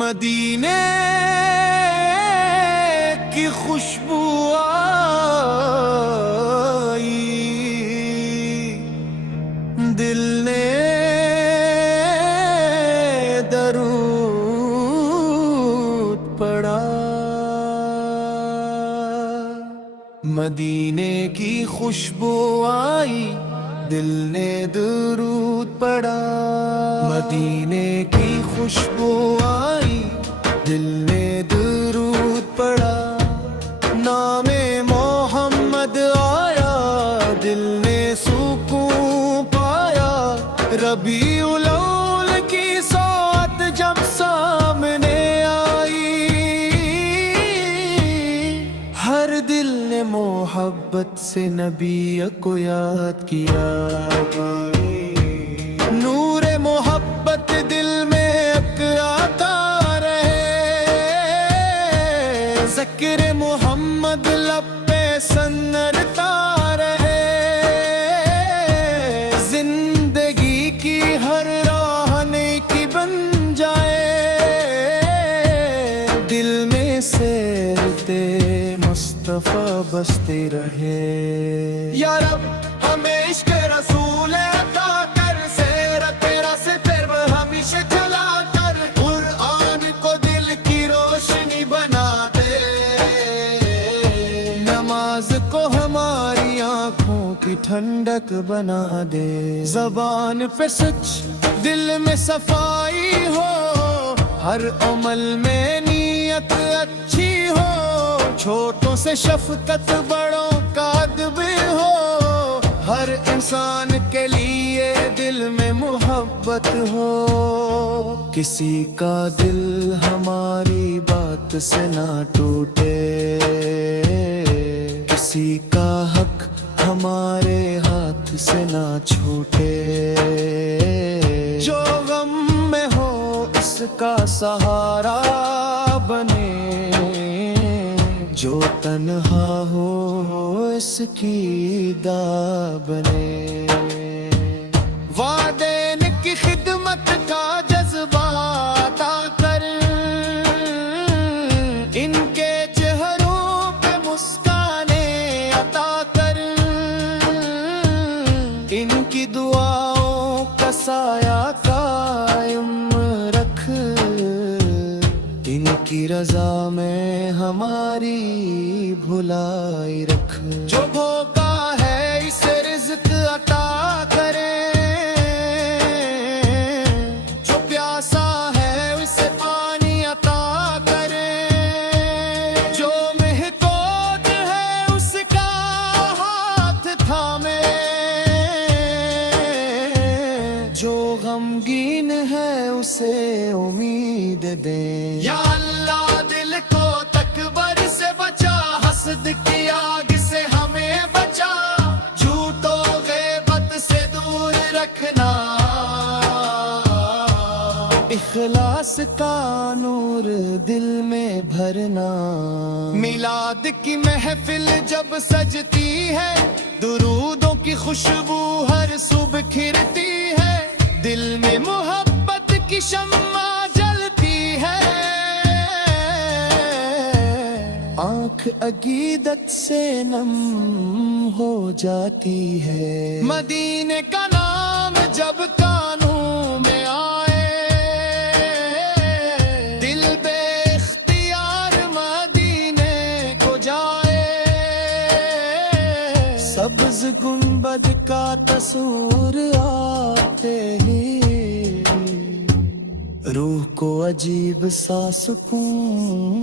مدینے کی خوشبو آئی، دل نے درود پڑھا۔ مدینے کی خوشبو آئی، دل نے درود پڑھا۔ مدینے کی خوشبو آئی، دل نے درود پڑھا۔ نام محمد آیا، دل نے سکون پایا۔ ربیع الاول کی ساعت جب سامنے آئی، ہر دل نے محبت سے نبی کو یاد کیا۔ نور محبت دل میں آتا رہے، ذکر محمد لب پہ سنرتا رہے۔ زندگی کی ہر راہ نیکی بن جائے، دل میں سیرتے مصطفیٰ بستے رہے۔ یا رب ہمیں عشق رسول عطا کر، سیرت راستے پر ہمیشہ چلا کر، قرآن کو دل کی روشنی بنا دے۔ نماز کو ہماری آنکھوں کی ٹھنڈک بنا دے۔ زبان پہ سچ، دل میں صفائی ہو، ہر عمل میں نیت اچھی ہو۔ چھوٹوں سے شفقت، بڑوں کا ادب ہو، ہر انسان کے لیے دل میں محبت ہو۔ کسی کا دل ہماری بات سے نہ ٹوٹے، کسی کا حق ہمارے ہاتھ سے نہ چھوٹے۔ جو غم میں ہو اس کا سہارا بنے، جو تنہا ہو اس کی داء بنے۔ والدین کی خدمت کا جذبہ عطا کر، ان کے چہروں پہ مسکانیں عطا کر۔ ان کی دعاؤں کا سایہ قائم رکھ، ان کی رضا میں ہماری بھلائی رکھ۔ جو بھوکا ہے اسے رزق عطا کرے، جو پیاسا ہے اسے پانی عطا کرے۔ جو محتاج ہے اس کا ہاتھ تھامے، جو غمگین ہے اسے امید دے۔ یا اللہ دل کو تکبر سے بچا، حسد کی آگ سے ہمیں بچا، جھوٹ و غیبت سے دور رکھنا۔ اخلاص کا نور دل میں بھرنا۔ میلاد کی محفل جب سجتی ہے، درودوں کی خوشبو ہر صبح کھرتی ہے۔ دل میں محبت کی شمع جلتی ہے، آنکھ عقیدت سے نم ہو جاتی ہے۔ مدینے کا نام جب کانوں میں آئے، دل بے اختیار مدینے کو جائے۔ سبز گنبد کا تصور آتے ہی روح کو عجیب سا سکون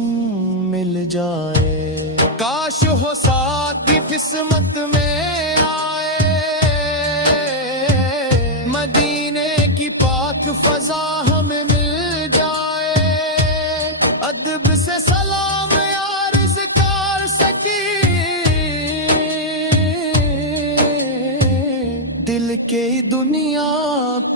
مل جائے۔ کاش ہو ساتھی قسمت میں آئے، مدینے کی پاک فضا ہمیں مل جائے۔ ادب سے سلام عرض کر سکی، دل کی دنیا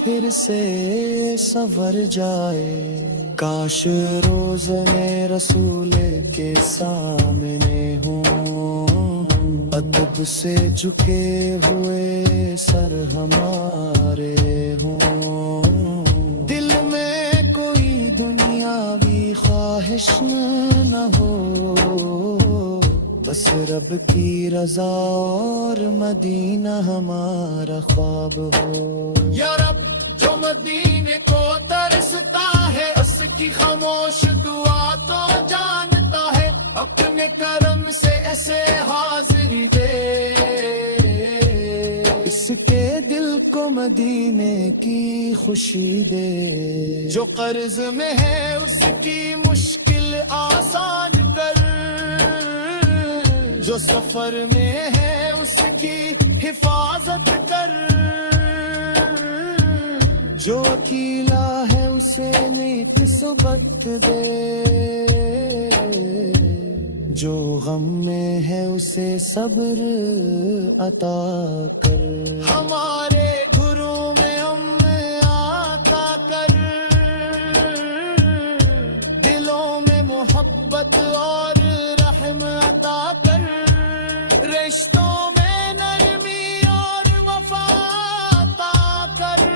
پھر سے سنور جائے۔ کاش روز میں رسول کے سامنے ہوں، ادب سے جھکے ہوئے سر ہمارے ہوں۔ دل میں کوئی دنیاوی خواہش نہ ہو، بس رب کی رضا اور مدینہ ہمارا خواب ہو۔ یا رب جو مدینے کو ترستا ہے، اس کی خاموش دعا تو جانتا ہے، اپنے کرم سے ایسے حاضری دے، اس کے دل کو مدینے کی خوشی دے۔ جو قرض میں ہے اس کی مشکل آسان کر، جو سفر میں ہے اس کی حفاظت کر، جو اکیلا ہے اسے نیک صحبت دے، جو غم میں ہے اسے صبر عطا کر۔ ہمارے گھروں میں عطا کر، دلوں میں محبت اور رحم عطا کر، رشتوں میں نرمی اور وفا عطا کر،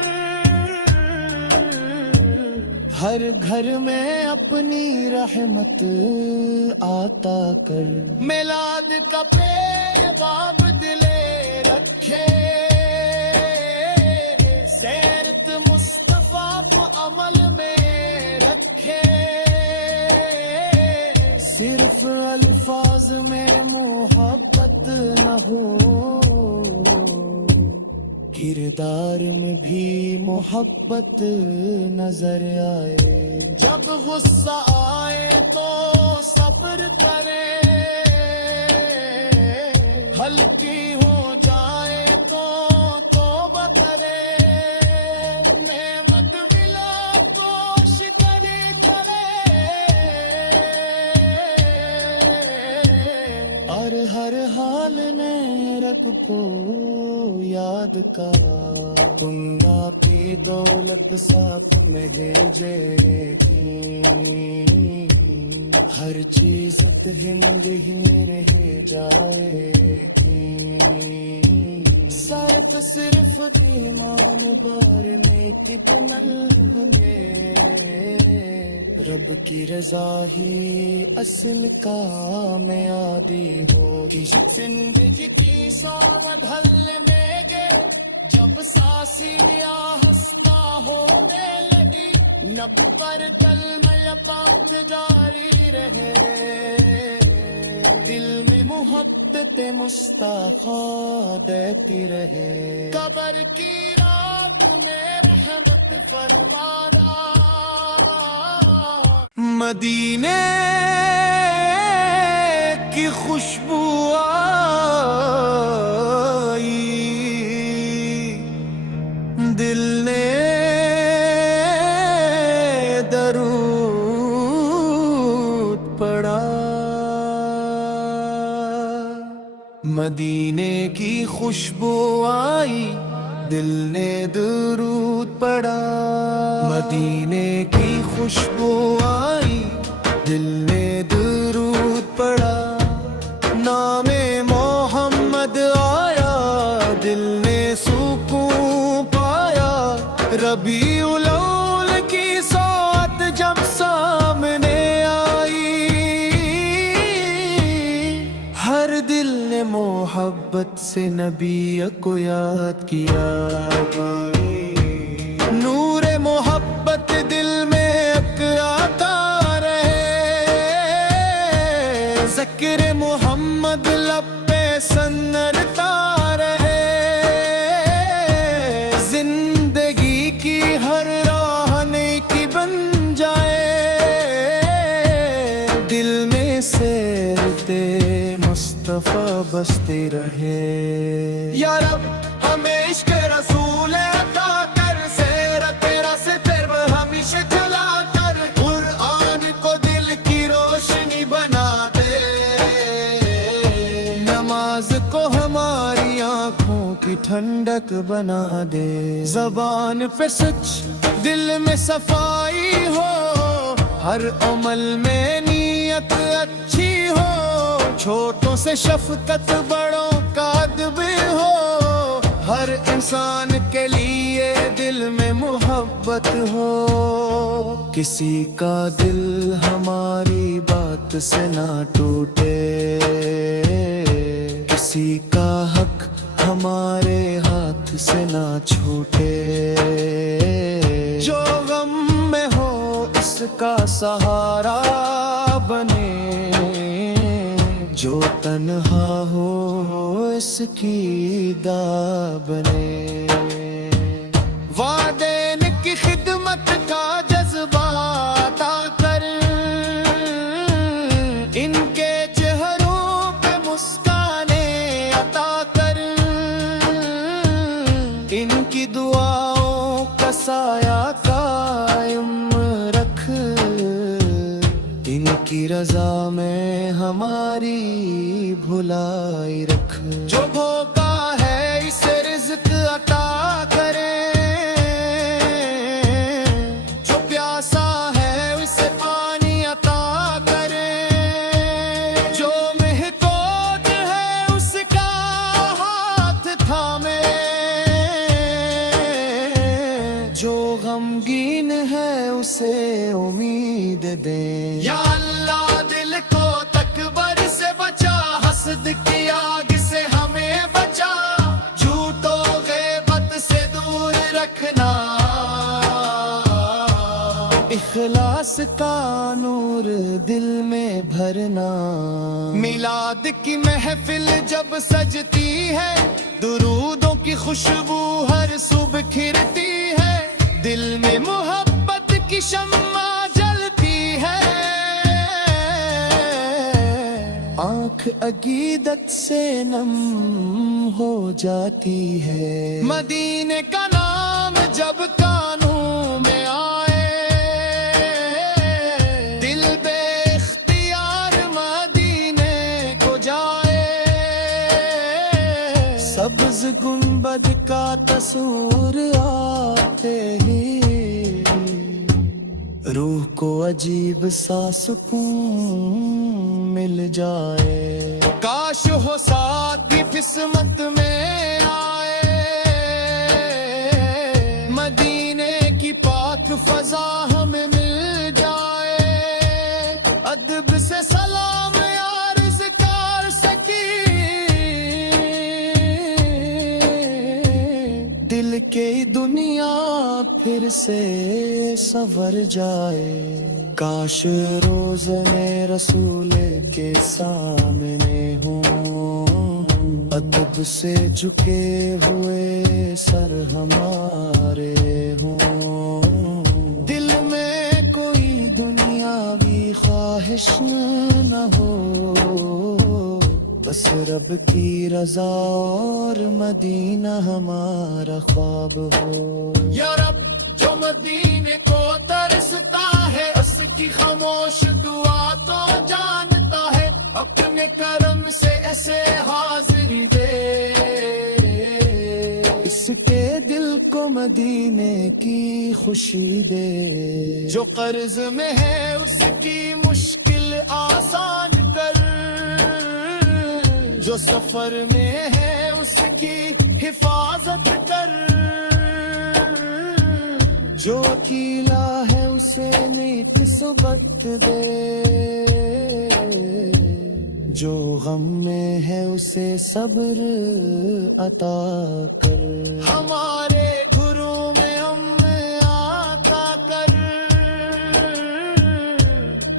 ہر گھر میں اپنی رحمت عطا کر۔ میلاد کا پیغام دلے رکھے، سیرت مصطفیٰ کو عمل میں رکھے، صرف الفاظ میں محبت نہ ہو، کردار میں بھی محبت نظر آئے۔ جب غصہ آئے تو صبر کرے، ہلکی ہو جائے تو توبہ کرے، نعمت ملا تو شکر کرے، اور ہر حال میں رب کو یاد کا، دنیا کی دولت ساتھ میں بھیجے، ہر چیز ہند ہی رہ جائے، صرف صرف ایمان بار نیکی بنل ہوئے، رب کی رضا ہی اصل کامیابی ہوگی۔ زندگی کی سواد ڈھلنے گے، جب سانسیاں ہستا ہونے لگی، نب پر کلمہ پاک جاری رہے، دل میں محبت مصطفیٰ دیتی رہے، قبر کی رات میں رحمت فرمانا، مدینے کی خوشبو آئی، دل نے درود پڑھا، مدینے کی خوشبو آئی، دل نے درود پڑھا، مدینے کی خوشبو آئی، دل نے درود پڑھا، نام محمد آیا، دل نے سکون پایا، ربیع الاول کی ساعت جب سامنے آئی، ہر دل نے محبت سے نبی کو یاد کیا، نور محبت دل میں آتا رہے، ذکر محمد لب پہ سنرتا رہے، زندگی کی ہر راہ نیکی بن جائے، دل میں سیرتے مصطفیٰ بستے رہے۔ یا رب ہمیں عشق رسول عطا کر، سیرت تیرا سے پھر ہمیشہ چلا کر، قرآن کو دل کی روشنی بنا دے، نماز کو ہماری آنکھوں کی ٹھنڈک بنا دے، زبان پہ سچ دل میں صفائی ہو، ہر عمل میں نیت اچھی ہو، چھوٹوں سے شفقت بڑوں کا ادب ہو، ہر انسان کے لیے دل میں محبت ہو، کسی کا دل ہماری بات سے نہ ٹوٹے، کسی کا حق ہمارے ہاتھ سے نہ چھوٹے، جو غم میں ہو اس کا سہارا بنے، جو تنہا ہو اس کی دا بنے، والدین کی خدمت کا جذبہ عطا کر، ان کے چہروں پہ مسکانیں عطا کر، ان کی دعاؤں کا سایہ قائم رکھ، ان کی رضا میں ہماری بھلائی رکھ، جو بھوکا ہے اسے رزق عطا کرے، جو پیاسا ہے اسے پانی عطا کرے، جو محتاج ہے اس کا ہاتھ تھامے، جو غمگین ہے اسے امید دے، یا اللہ دل کو تکبر سے بچا، حسد کی آگ سے ہمیں بچا، جھوٹ و غیبت سے دور رکھنا، اخلاص کا نور دل میں بھرنا، میلاد کی محفل جب سجتی ہے، درودوں کی خوشبو ہر صبح کھرتی ہے، دل میں محبت کی شمع جلتی ہے، آنکھ عقیدت سے نم ہو جاتی ہے، مدینے کا نام جب کانوں میں آئے، دل بے اختیار مدینے کو جائے، سبز گنبد کا تصور آتے ہی روح کو عجیب سا سکون مل جائے، کاش ہو ساتھ بھی قسمت میں آئے، مدینے کی پاک فضا ہمیں مل جائے، ادب سے سلام عرض کر سکی، دل کی دنیا پھر سے سنور جائے، کاش روزنے رسول کے سامنے ہوں، ادب سے جھکے ہوئے سر ہمارے ہوں، دل میں کوئی دنیاوی خواہش نہ ہو، بس رب کی رضا اور مدینہ ہمارا خواب ہو، یا رب جو مدینے کو ترستا ہے، اس کی خاموش دعا تو جانتا ہے، اپنے کرم سے ایسے حاضری دے، اس کے دل کو مدینے کی خوشی دے، جو قرض میں ہے اس کی مشکل آسان کر، جو سفر میں ہے اس کی حفاظت کر، جو اکیلا ہے اسے نیک صحبت دے، جو غم میں ہے اسے صبر عطا کر، ہمارے گھروں میں عطا کر،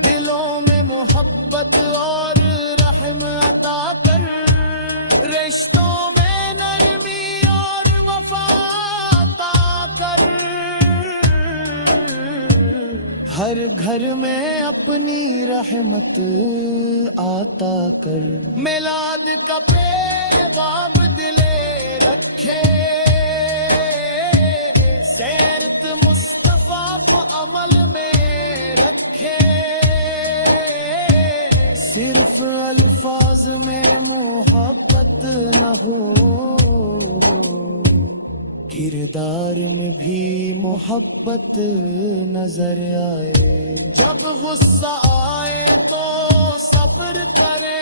دلوں میں محبت اور رحم عطا کر، رشتوں میں نرمی اور وفا عطا کر، ہر گھر میں اپنی رحمت عطا کر، میلاد کا پیغام دلے رکھے، سیرت مصطفیٰ کو عمل میں رکھے، صرف الفاظ میں محبت نہ ہو، کردار میں بھی محبت نظر آئے، جب غصہ آئے تو صبر کرے،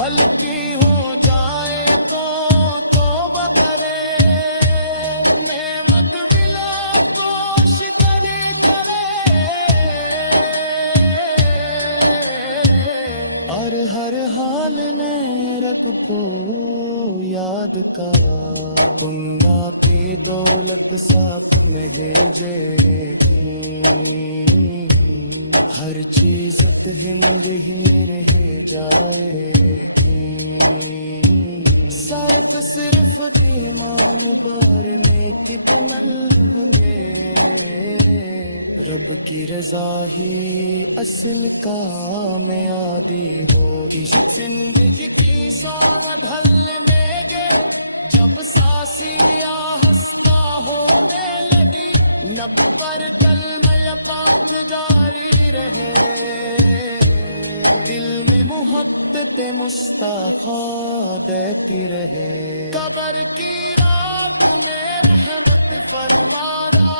ہلکی ہو جائے تو لگ کو یاد کا تمنا کی دولت ساتھ میں بھیجے تھی ہر چیز ہند ہی رہ جائے گی صرف ایمان بارنے کتنا ہوں گے رب کی رضا ہی اصل کامیابی ہوگی زندگی کی سواد میں گے جب سانسیاں ہنستا ہونے لگی لب پر کلمہ پاک جاری رہے دل میں محبت مصطفیٰ دیتی رہے قبر کی رات میں رحمت فرمانا